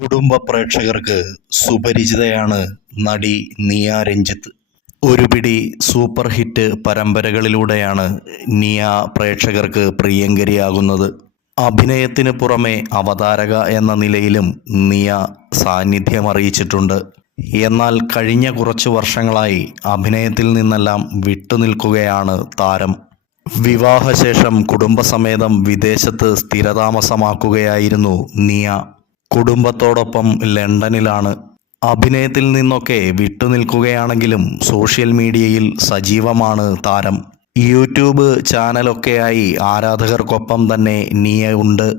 കുടുംബ പ്രേക്ഷകർക്ക് സുപരിചിതയാണ് നടി നിയ രഞ്ജിത്ത്. ഒരു പിടി സൂപ്പർ ഹിറ്റ് പരമ്പരകളിലൂടെയാണ് നിയ പ്രേക്ഷകർക്ക് പ്രിയങ്കരിയാകുന്നത്. അഭിനയത്തിന് പുറമെ അവതാരക എന്ന നിലയിലും നിയ സാന്നിധ്യം അറിയിച്ചിട്ടുണ്ട് എന്നാൽ കഴിഞ്ഞ കുറച്ച് വർഷങ്ങളായി അഭിനയത്തിൽ നിന്നെല്ലാം വിട്ടുനിൽക്കുകയാണ് താരം. വിവാഹശേഷം കുടുംബസമേതം വിദേശത്ത് സ്ഥിരതാമസമാക്കുകയായിരുന്നു നിയ. കുടുംബത്തോടൊപ്പം ലണ്ടനിലാണ്. അഭിനയത്തിൽ നിന്നൊക്കെ വിട്ടുനിൽക്കുകയാണെങ്കിലും സോഷ്യൽ മീഡിയയിൽ സജീവമാണ് താരം. യൂട്യൂബ് ചാനലൊക്കെയായി ആരാധകർക്കൊപ്പം തന്നെ നിയ ഉണ്ട്.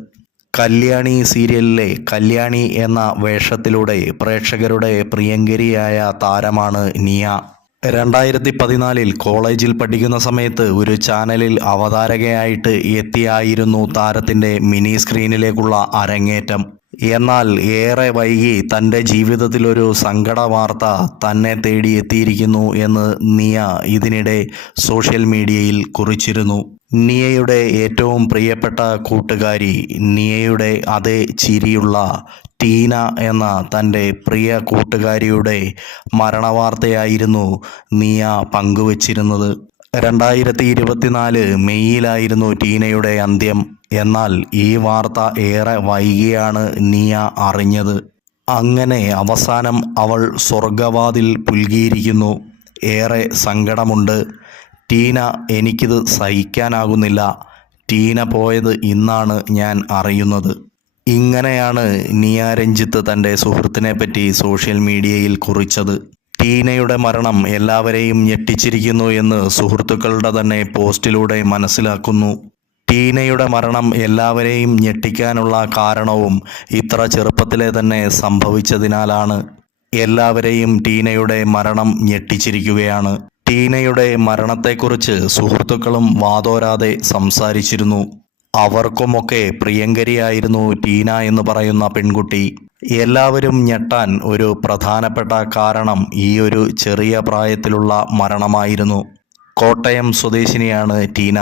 കല്യാണി സീരിയലിലെ കല്യാണി എന്ന വേഷത്തിലൂടെ പ്രേക്ഷകരുടെ പ്രിയങ്കരിയായ താരമാണ് നിയ. രണ്ടായിരത്തി പതിനാലിൽ കോളേജിൽ പഠിക്കുന്ന സമയത്ത് ഒരു ചാനലിൽ അവതാരകയായിട്ട് എത്തിയായിരുന്നു താരത്തിന്റെ മിനി സ്ക്രീനിലേക്കുള്ള അരങ്ങേറ്റം. എന്നാൽ ഏറെ വൈകി തന്റെ ജീവിതത്തിലൊരു സങ്കട വാർത്ത തന്നെ തേടി എത്തിയിരിക്കുന്നു എന്ന് നിയ ഇതിനിടെ സോഷ്യൽ മീഡിയയിൽ കുറിച്ചിരുന്നു. നിയയുടെ ഏറ്റവും പ്രിയപ്പെട്ട കൂട്ടുകാരി നിയയുടെ അതേ ചിരിയുള്ള ടീന എന്ന തന്റെ പ്രിയ കൂട്ടുകാരിയുടെ മരണവാർത്തയായിരുന്നു നിയ പങ്കുവച്ചിരുന്നത്. രണ്ടായിരത്തി ഇരുപത്തിനാല് മെയ്യിലായിരുന്നു ടീനയുടെ അന്ത്യം. എന്നാൽ ഈ വാർത്ത ഏറെ വൈകിയാണ് നിയ അറിഞ്ഞത്. അങ്ങനെ അവസാനം അവൾ സ്വർഗവാതിൽ പുൽകിയിരിക്കുന്നു. ഏറെ സങ്കടമുണ്ട്. ടീന എനിക്കിത് സഹിക്കാനാകുന്നില്ല. ടീന പോയത് ഇന്നാണ് ഞാൻ അറിയുന്നത്. ഇങ്ങനെയാണ് നിയ രഞ്ജിത്ത് തന്റെ സുഹൃത്തിനെപ്പറ്റി സോഷ്യൽ മീഡിയയിൽ കുറിച്ചത്. ടീനയുടെ മരണം എല്ലാവരെയും ഞെട്ടിച്ചിരിക്കുന്നു എന്ന് സുഹൃത്തുക്കളുടെ തന്നെ പോസ്റ്റിലൂടെ മനസ്സിലാക്കുന്നു. ടീനയുടെ മരണം എല്ലാവരെയും ഞെട്ടിക്കാനുള്ള കാരണവും ഇത്ര ചെറുപ്പത്തിലെ തന്നെ സംഭവിച്ചതിനാലാണ്. എല്ലാവരെയും ടീനയുടെ മരണം ഞെട്ടിച്ചിരിക്കുകയാണ്. ടീനയുടെ മരണത്തെക്കുറിച്ച് സുഹൃത്തുക്കളും വാതോരാതെ സംസാരിച്ചിരുന്നു. അവർക്കുമൊക്കെ പ്രിയങ്കരിയായിരുന്നു ടീന എന്ന് പറയുന്ന പെൺകുട്ടി. എല്ലാവരും ഞെട്ടാൻ ഒരു പ്രധാനപ്പെട്ട കാരണം ഈ ഒരു ചെറിയ പ്രായത്തിലുള്ള മരണമായിരുന്നു. കോട്ടയം സ്വദേശിനിയാണ് ടീന.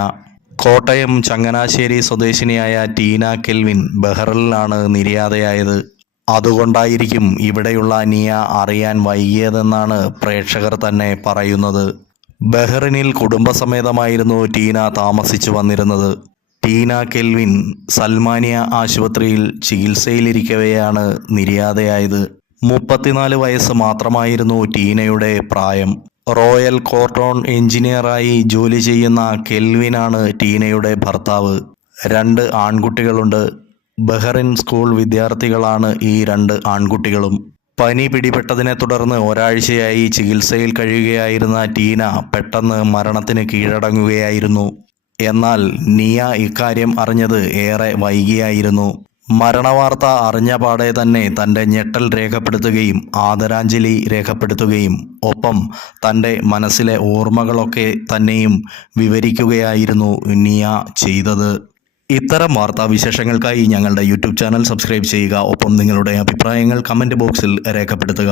കോട്ടയം ചങ്ങനാശ്ശേരി സ്വദേശിനിയായ ടീന കെൽവിൻ ബഹ്റിലാണ് നിര്യാതയായത്. അതുകൊണ്ടായിരിക്കും ഇവിടെയുള്ള നിയ അറിയാൻ വൈകിയതെന്നാണ് പ്രേക്ഷകർ തന്നെ പറയുന്നത്. ബഹ്റിനിൽ കുടുംബസമേതമായിരുന്നു ടീന താമസിച്ചു വന്നിരുന്നത്. ടീന കെൽവിൻ സൽമാനിയ ആശുപത്രിയിൽ ചികിത്സയിലിരിക്കവെയാണ് നിര്യാതയായത്. മുപ്പത്തിനാല് വയസ്സ് മാത്രമായിരുന്നു ടീനയുടെ പ്രായം. റോയൽ കോർട്ടോൺ എഞ്ചിനീയറായി ജോലി ചെയ്യുന്ന കെൽവിനാണ് ടീനയുടെ ഭർത്താവ്. രണ്ട് ആൺകുട്ടികളുണ്ട്. ബഹറിൻ സ്കൂൾ വിദ്യാർത്ഥികളാണ് ഈ രണ്ട് ആൺകുട്ടികളും. പനി പിടിപെട്ടതിനെ തുടർന്ന് ഒരാഴ്ചയായി ചികിത്സയിൽ കഴിയുകയായിരുന്ന ടീന പെട്ടെന്ന് മരണത്തിന് കീഴടങ്ങുകയായിരുന്നു. എന്നാൽ നിയ ഇക്കാര്യം അറിഞ്ഞത് ഏറെ വൈകിയായിരുന്നു. മരണവാർത്ത അറിഞ്ഞ പാടെ തന്നെ തന്റെ ഞെട്ടൽ രേഖപ്പെടുത്തുകയും ആദരാഞ്ജലി രേഖപ്പെടുത്തുകയും ഒപ്പം തന്റെ മനസ്സിലെ ഓർമ്മകളൊക്കെ തന്നെയും വിവരിക്കുകയായിരുന്നു നിയ ചെയ്തത്. ഇത്തരം വാർത്താവിശേഷങ്ങൾക്കായി ഞങ്ങളുടെ യൂട്യൂബ് ചാനൽ സബ്സ്ക്രൈബ് ചെയ്യുക ഒപ്പം നിങ്ങളുടെ അഭിപ്രായങ്ങൾ കമന്റ് ബോക്സിൽ രേഖപ്പെടുത്തുക.